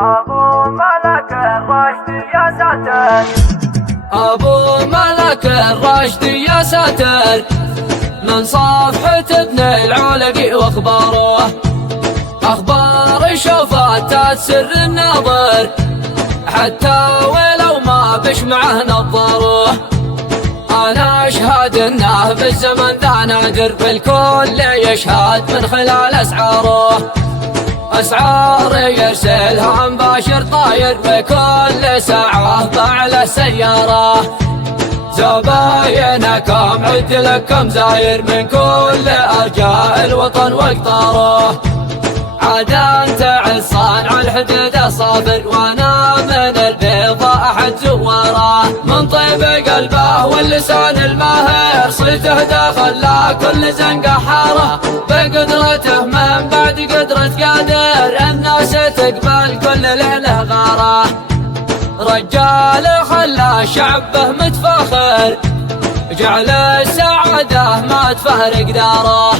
أبو ملك الرشد يا ساتر، أبو ملك الرشد يا ساتر، من صفحة ابن العلقي واخباره، أخبار شوفات سر الناظر، حتى ولو ما بش معه نظروه. أنا أشهد إنه بالزمن ذا نادر، بالكل يشهد من خلال أسعاره، أسعار يرسلها مباشر طاير، بكل ساعة باع سيارة. زباينكم عد لكم زاير، من كل أرجاء الوطن واقطاره. عاد انت عصان على الحدود صابر، وانا من البيضاء احد زواره. من طيب قلبه واللسان الماهر، صيته داخل لا كل زنقه حاره. بقدرته من بعد قدرة قادر، الناس تقبل كل ليله غاره. رجال خلى شعبه متفاخر، جعل السعاده ما تفارق داره.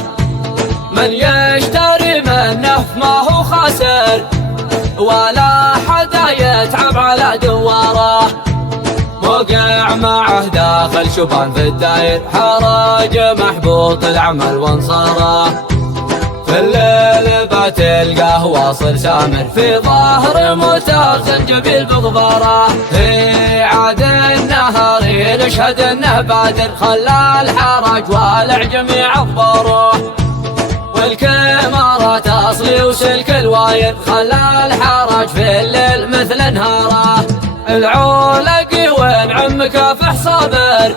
من يشتري منه ما هو خاسر، ولا حدا يتعب على دواره. موقع معه داخل شبان في الداير، حرج محبوط العمل وانصاره. في الليل بتلقاه واصل سامر، في ظهر موتر زنجبيل بغباره. في عاد النهار نشهد انه بادر، خلى الحرج والع جميع الضروح. والكاميرات اصلي وسلك الواير، خلى الحرج في الليل مثل نهاره. العولقي وين عمك كافح صابر،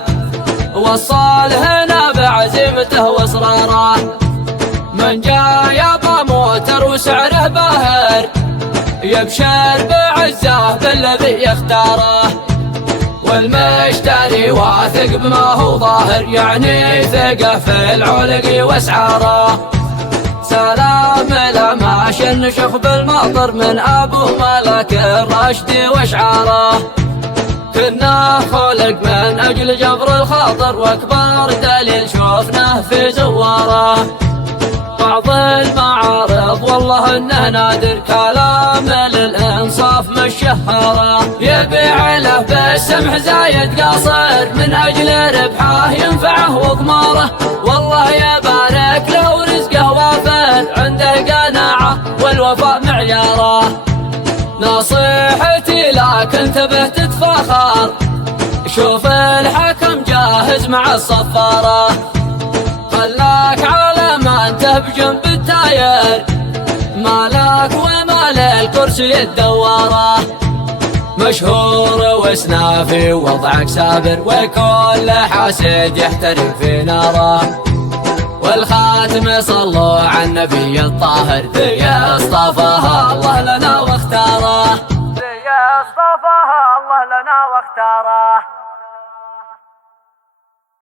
وصل هنا بعزيمته واصراره. من جا يبا موتر وسعره باهر، يبشر بعزه بالذي يختاره. والمشتري واثق بما هو ظاهر، يعني ثقه في العلقي واسعاره. سلام لماش النشخ بالمطر، من أبو ملك الرشد واشعاره. كنا خلق من أجل جبر الخاطر، وأكبر دليل شوفناه في زواره. بعض المعارض والله انه نادر، كلام للانصاف مشهره. يبيع له بالسمح زايد قاصر، من اجل ربحه ينفعه وضماره. والله يبارك له ورزقه وافر، عنده قناعه والوفاء معياره. نصيحتي لك انتبه تتفاخر، شوف الحكم جاهز مع الصفاره. خلاك على ما انته بجنب التاير، مالك ومال الكرسي الدواره. مشهور وسنافي ووضعك سابر، وكل حاسد يحترم في ناره. والخاتم صلوا على النبي الطاهر، ذي اصطفاها الله لنا واختاره. ذي اصطفاها الله لنا واختاره.